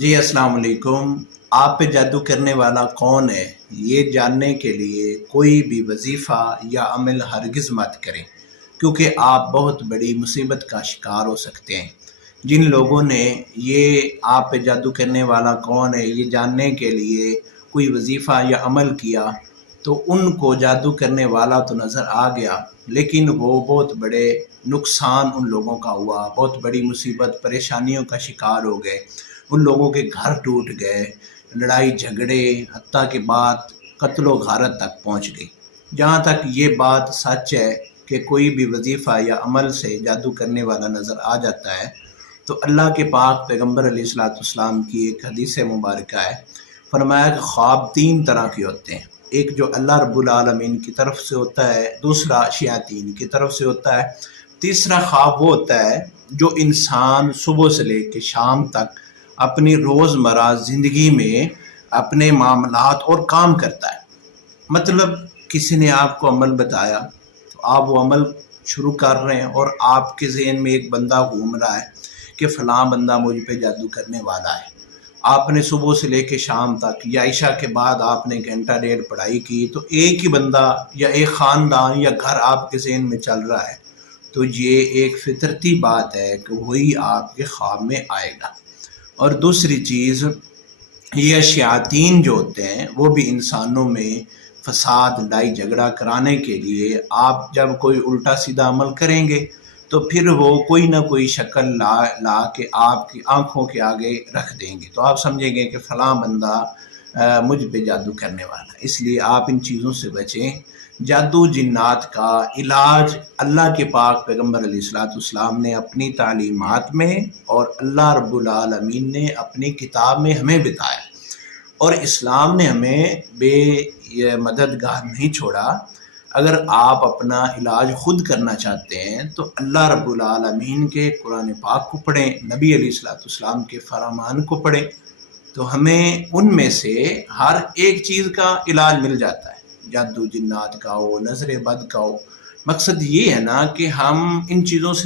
جی السلام علیکم۔ آپ پہ جادو کرنے والا کون ہے یہ جاننے کے لیے کوئی بھی وظیفہ یا عمل ہرگز مت کریں، کیونکہ آپ بہت بڑی مصیبت کا شکار ہو سکتے ہیں۔ جن لوگوں نے یہ آپ پہ جادو کرنے والا کون ہے یہ جاننے کے لیے کوئی وظیفہ یا عمل کیا تو ان کو جادو کرنے والا تو نظر آ گیا، لیکن وہ بہت بڑے نقصان ان لوگوں کا ہوا، بہت بڑی مصیبت پریشانیوں کا شکار ہو گئے۔ ان لوگوں کے گھر ٹوٹ گئے، لڑائی جھگڑے حتیٰ کہ بات قتل و غارت تک پہنچ گئی۔ جہاں تک یہ بات سچ ہے کہ کوئی بھی وظیفہ یا عمل سے جادو کرنے والا نظر آ جاتا ہے تو اللہ کے پاک پیغمبر علیہ الصلوۃ والسلام کی ایک حدیث مبارکہ ہے، فرمایا کہ خواب تین طرح کے ہوتے ہیں۔ ایک جو اللہ رب العالمین کی طرف سے ہوتا ہے، دوسرا شیاطین کی طرف سے ہوتا ہے، تیسرا خواب وہ ہوتا ہے جو انسان صبح سے لے کے شام تک اپنی روزمرہ زندگی میں اپنے معاملات اور کام کرتا ہے۔ مطلب کسی نے آپ کو عمل بتایا تو آپ وہ عمل شروع کر رہے ہیں اور آپ کے ذہن میں ایک بندہ گھوم رہا ہے کہ فلاں بندہ مجھ پہ جادو کرنے والا ہے۔ آپ نے صبح سے لے کے شام تک یا عشاء کے بعد آپ نے گھنٹہ ڈیڑھ پڑھائی کی تو ایک ہی بندہ یا ایک خاندان یا گھر آپ کے ذہن میں چل رہا ہے، تو یہ ایک فطرتی بات ہے کہ وہی آپ کے خواب میں آئے گا۔ اور دوسری چیز، یہ شیاطین جو ہوتے ہیں وہ بھی انسانوں میں فساد لڑائی جھگڑا کرانے کے لیے آپ جب کوئی الٹا سیدھا عمل کریں گے تو پھر وہ کوئی نہ کوئی شکل لا کے آپ کی آنکھوں کے آگے رکھ دیں گے، تو آپ سمجھیں گے کہ فلاں بندہ مجھ پہ جادو کرنے والا ہے۔ اس لیے آپ ان چیزوں سے بچیں۔ جادو جنات کا علاج اللہ کے پاک پیغمبر علیہ الصلوۃ والسلام نے اپنی تعلیمات میں اور اللہ رب العالمین نے اپنی کتاب میں ہمیں بتایا، اور اسلام نے ہمیں بے مددگار نہیں چھوڑا۔ اگر آپ اپنا علاج خود کرنا چاہتے ہیں تو اللہ رب العالمین کے قرآن پاک کو پڑھیں، نبی علیہ الصلوۃ والسلام کے فرمان کو پڑھیں، تو ہمیں ان میں سے ہر ایک چیز کا علاج مل جاتا ہے، جادو جنات کا ہو، نظر بد کا ہو۔ مقصد یہ ہے نا کہ ہم ان چیزوں سے